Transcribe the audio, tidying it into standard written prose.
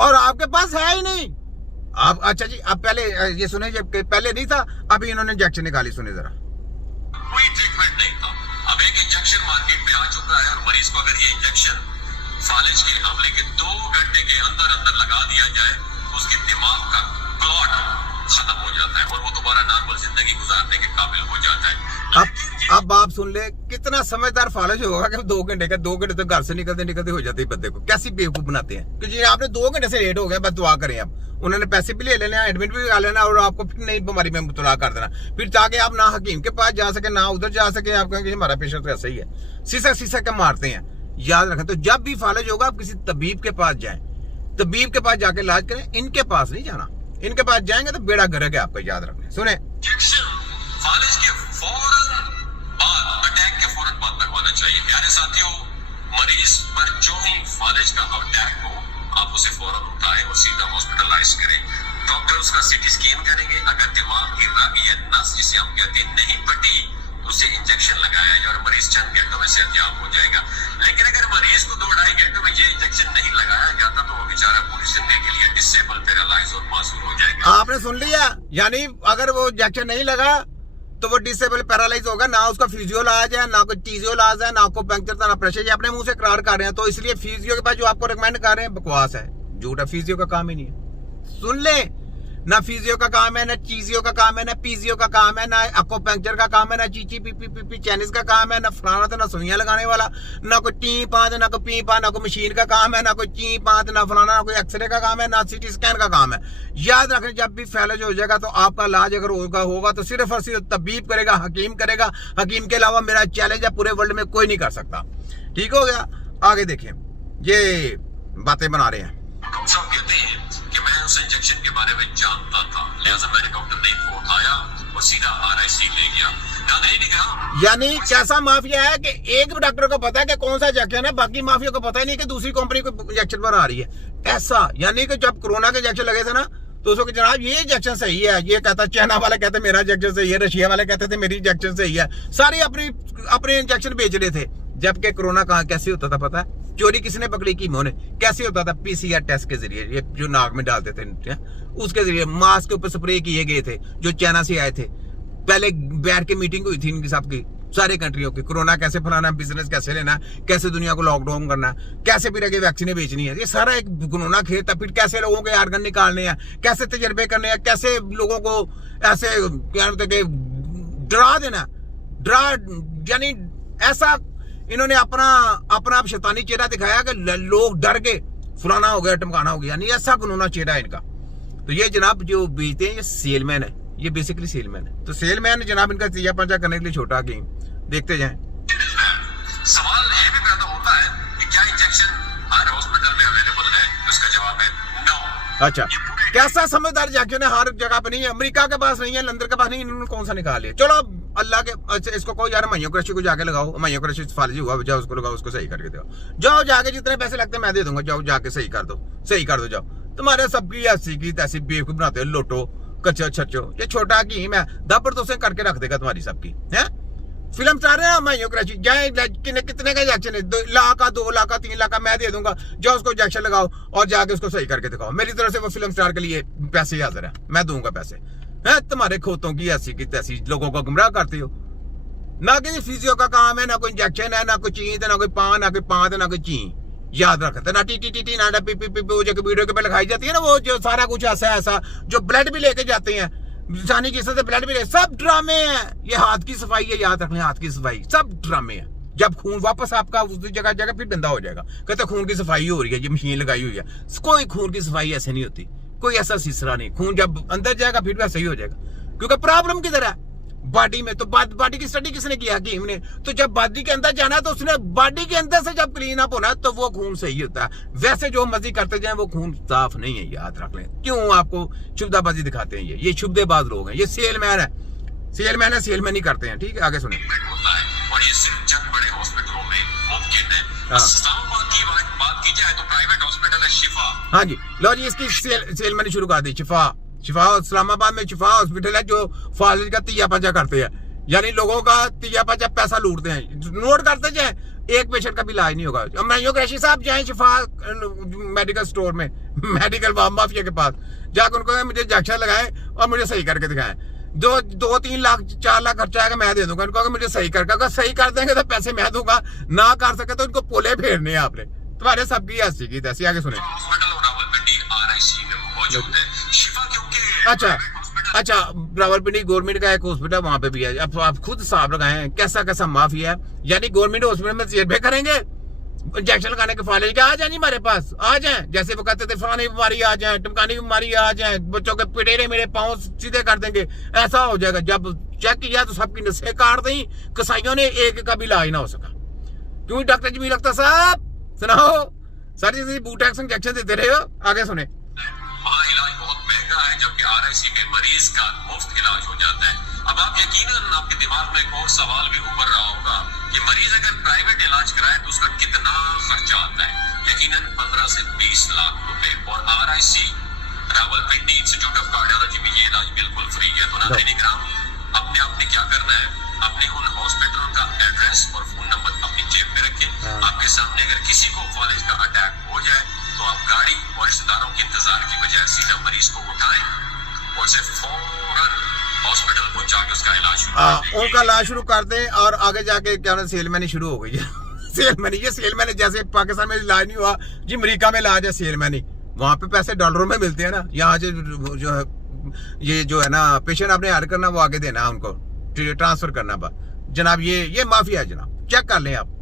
और आपके पास है ही नहीं। आप अच्छा जी, अब पहले ये सुने, जब पहले नहीं था, अभी इन्होंने इंजेक्शन निकाली, सुने जरा। कोई ट्रीटमेंट नहीं था, अब एक इंजेक्शन मार्केट में आ चुका है और मरीज को अगर ये इंजेक्शन फालिज के हमले के 2 घंटे के अंदर अंदर लगा दिया जाए, उसके दिमाग का क्लॉट खत्म हो जाता है और वो दोबारा नॉर्मल जिंदगी गुजारने के काबिल हो जाता है। अब आप सुन ले, कितना समझदार फालिज होगा कि 2 घंटे का, 2 घंटे तो घर से निकलते हो जाते हैं बंदे को। कैसी बेवकूफ बनाते हैं कि जी आपने 2 घंटे से लेट हो गया, बस दुआ करें। अब उन्होंने पैसे भी ले लेना, एडमिट भी कर लेना और आपको फिर नई बीमारी में मुब्तला कर देना, फिर ताकि आप ना हकीम के पास जा सके ना उधर जा सके। आप कहेंगे हमारा पेशेंट तो ऐसा ही है, सीसा के मारते हैं। याद रखें, तो जब भी फालिज होगा आप किसी तबीब के पास जाएं, तबीब के पास जाके इलाज करें, इनके पास नहीं जाना। इनके पास जाएंगे तो बेड़ा गर्क है आपका, याद रखना। सुने, फालिज के फौरन बाद, अटैक के फौरन बाद लगवाना चाहिए। प्यारे साथियों, मरीज पर जो ही फालिज का अटैक हो, आप उसे फौरन उठाएं और सीधा हॉस्पिटलाइज करें। डॉक्टर उसका सीटी स्कैन करेंगे, अगर दिमाग की रग या नस जिसे हम कहते हैं नहीं फटी, तो उसे इंजेक्शन लगाया जाए और मरीज चंद घंटों में सेहतयाब हो जाएगा। लेकिन अगर मरीज को 2-2.5 घंटों में ये इंजेक्शन नहीं लगाया जाता तो वो बेचारा पूरी जिंदगी के लिए डिसेबल, पैरालाइज और मासूम हो जाएगा। आपने सुन लिया, यानी अगर वो इंजेक्शन नहीं लगा तो वो डिसेबल, पैरालाइज होगा। ना उसका फिजियो इलाज है, ना कोई टीजियो इलाज है, ना आपको पंक्चर था, ना प्रेशर। ये अपने मुंह से करार कर रहे हैं, तो इसलिए फिजियो के पास जो आपको रिकमेंड कर रहे हैं बकवास है, झूठा। फिजियो का काम ही नहीं है, सुन ले। ना फिजियो का काम है, ना चीजियो का काम है, ना पीजियो का काम है, ना आपको पंक्चर का काम है, ना चीची पी चाइनीज का काम है, ना फलाना था, ना सुइयां लगाने वाला, ना कोई टी पांच, ना कोई पी पांच, ना कोई मशीन का काम है, ना कोई ची पांच, ना फलाना, ना कोई एक्सरे का काम है, ना सीटी स्कैन का काम है। याद रखें, जब भी फैलज हो जाएगा तो आपका इलाज अगर होगा तो सिर्फ और सिर्फ तबीब करेगा, हकीम करेगा। हकीम के अलावा मेरा चैलेंज है, पूरे वर्ल्ड में कोई नहीं कर सकता। ठीक हो गया? आगे देखिए, ये बातें बना रहे हैं। कहते हैं कि मैं उस इंजेक्शन के बारे में जानता था, लिहाजा मैंने डॉक्टर नहीं को उठाया और सीधा RIC ले गया। नहीं कहा, यानी कैसा माफिया है कि एक डॉक्टर को पता है कि कौन सा इंजेक्शन है, बाकी माफिया को पता ही नहीं कि दूसरी कंपनी को इंजेक्शन पर आ रही है। ऐसा यानी कि जब कोरोना के इंजेक्शन लगे थे ना, तो उसको जनाब ये इंजेक्शन सही है, ये कहता, चाइना वाले कहते मेरा इंजेक्शन सही है, रशिया वाले कहते थे मेरी इंजेक्शन सही है। सारे अपने इंजेक्शन बेच रहे थे। जबकि कोरोना कहाँ कैसे होता था पता है? चोरी किसने पकड़ी? कीमो ने। कैसे होता था? PCR टेस्ट के जरिए, ये जो नाक में डालते थे उसके जरिए, मास्क के ऊपर स्प्रे किए गए थे जो चाइना से आए थे। पहले बैठ के मीटिंग हुई थी इनकी सबकी, सारे कंट्रियों की, कोरोना कैसे फैलाना, बिजनेस कैसे लेना, कैसे दुनिया को लॉकडाउन करना, कैसे फिर आगे वैक्सीनें बेचनी है। ये सारा एक कोरोना खेल था। फिर कैसे लोगों के आर्गन निकालने हैं, कैसे तजर्बे करने हैं, कैसे लोगों को ऐसे क्या बोलते हैं डरा देना, यानी ऐसा इन्होंने अपना शैतानी चेहरा दिखाया कि लोग डर के फलाना हो गया, टमकाना हो गया, यानी ऐसा कानूना चेहरा है इनका। तो ये जनाब जो बेचते हैं, ये सेलमैन है, ये बेसिकली सेलमैन है। तो सेलमैन जनाब इनका तीजा पंचा करने के लिए छोटा गेम। देखते जाएं। सवाल ये भी पैदा होता है कि क्या इंजेक्शन हर हॉस्पिटल में अवेलेबल है? तो इसका जवाब है नो। अच्छा, कैसा समझदार इंजेक्शन है? हर जगह पे नहीं है, अमेरिका के पास नहीं है, लंदन के पास नहीं है, इन्होंने कौन सा निकाल लिया? चलो अल्लाह के, अच्छा इसको कहो यार माइयो क्रशी को जाके लगाओ, माइयो क्रशी फालिज हुआ, जाओ उसको लगाओ, उसको सही करके दो, जाओ जाके जितने पैसे लगते हैं मैं दे दूंगा, जाओ जाके सही कर दो जाओ। तुम्हारे सबकी ऐसी की तैसी बेवकूफ बनाते हो, लोटो कच्चो छच्चो। ये छोटा कीम है, दबर तो करके रख देगा तुम्हारी सबकी है। फिल्म स्टार है माइयो क्रशी, जाए कितने का इंजेक्शन है? 2 लाख, 2 लाख, 3 लाख मैं दे दूंगा, जाओ उसको इंजेक्शन लगाओ और जाके उसको सही करके दिखाओ। मेरी तरफ से वो फिल्म स्टार के लिए पैसे हाजिर है, मैं दूंगा पैसे। है तुम्हारे खोतों की ऐसी की तैसी लोगों को गुमराह करते हो। ना किसी फिजियो का काम है, ना कोई इंजेक्शन है, ना कोई चीज, ना कोई पान, ना कोई पान, ना कोई चीज। याद रखते ना टी ना पी वीडियो के पे लगाई जाती है ना, वो जो सारा कुछ ऐसा जो ब्लड भी लेके जाते हैं, इंसानी जिसम से ब्लड भी ले, सब ड्रामे हैं। ये हाथ की सफाई है, याद रखना, हाथ की सफाई, सब ड्रामे है। जब खून वापस आपका उस जगह फिर गंदा हो जाएगा, कहते खून की सफाई हो रही है, ये मशीन लगाई हुई है। कोई खून की सफाई ऐसे नहीं होती, कोई ऐसा सिलसिला नहीं। खून जब अंदर जाएगा फिर वैसे ही हो जाएगा, क्योंकि प्रॉब्लम किधर है? बॉडी में। तो बॉडी की स्टडी किसने किया? हकीम ने। तो जब बॉडी के अंदर जाना है तो उसने बॉडी के अंदर से जब क्लीन अप होना तो वो खून सही होता है। वैसे जो मर्जी करते जाए वो खून साफ नहीं है, याद रख लें। क्यों आपको शुभदाबाजी दिखाते हैं? ये शुभदेबाज लोग हैं, ये सेलमैन है, सेलमैन ही करते हैं। ठीक है, आगे सुनिए। और ये सिर्फ चंद बड़े हॉस्पिटलों में मुमकिन है। बात की जाए तो प्राइवेट हॉस्पिटल है शिफा। हाँ जी, लो जी, इसकी सेलमैन शुरू कर दी। शिफा इस्लामाबाद में शिफा हॉस्पिटल है जो फालिज का तिया पंचा करते हैं, यानी लोगों का तिया पंचा पैसा लूटते हैं। नोट करते जाए, एक पेशेंट का भी इलाज नहीं होगा। अब मैं क्रैशी साहब जाएं शिफा मेडिकल स्टोर में, मेडिकल माफिया के पास जाकर उनको मुझे इंजेक्शन लगाएं और मुझे सही करके दिखाएं। 2-3 लाख 4 लाख खर्चा आएगा मैं दे दूंगा उनको, अगर मुझे सही करके, अगर सही कर देंगे तो पैसे मैं दूंगा, ना कर सके तो उनको पोले फेरने आपने। तुम्हारे सबकी हंसी की तैसी। आगे सुने। अच्छा रावलपिंडी गवर्नमेंट का एक हॉस्पिटल वहां पे भी है। अब आप खुद हिसाब लगाएं कैसा कैसा माफिया है। यानी गवर्नमेंट हॉस्पिटल में चेयर पे करेंगे, इंजेक्शन लगाने के फाले आ जाए हमारे पास, आ जाए जैसे वो कहते थे फलानी बीमारी आ जाए, टमकानी की बीमारी आ जाए, बच्चों के पिटेरे मेरे पाँव सीधे कर देंगे, ऐसा हो जाएगा। जब चेक किया तो सबकी नसें काट दी, कसाईयों ने एक का भी इलाज ना हो सका। क्यों डॉक्टर जमील अख्तर साहब सुनाओ, सर जी बूटेक्स इंजेक्शन देते रहे हो। आगे सुने। वहाँ इलाज बहुत महंगा है, जबकि RIC के मरीज का मुफ्त इलाज हो जाता है। अब आप यकीनन आपके दिमाग में एक और सवाल भी उभर रहा होगा कि मरीज अगर प्राइवेट इलाज कराए तो उसका कितना खर्चा आता है। यकीनन 15 से 20 लाख रुपए। और RIC Rawalpindi institute of cardiology में ये इलाज बिल्कुल फ्री है। तो नाज़रीन इकराम, आपने क्या करना है, अपने उन हॉस्पिटलों का एड्रेस और फोन नंबर अपनी जेब में रखें। आपके सामने अगर किसी को फालिज का अटैक हो जाए तो आप गाड़ी और रिश्तेदारों के इंतजार की बजाय सीधा मरीज को उठाएं और उसे फौरन हॉस्पिटल पहुंचा के उसका इलाज शुरू कर दें। उनका इलाज शुरू कर दें और आगे जाके क्या सेलमैनी शुरू हो गई है। सेलमैनी जैसे पाकिस्तान में इलाज नहीं हुआ जी, अमेरिका में इलाज है सेलमैनी, वहां पे पैसे डॉलरों में मिलते हैं ना। यहाँ से जो है ये जो है ना पेशेंट आपने हायर करना वो आगे देना है उनको, ट्रांसफर करना। जनाब ये माफिया है जनाब, चेक कर लें आप।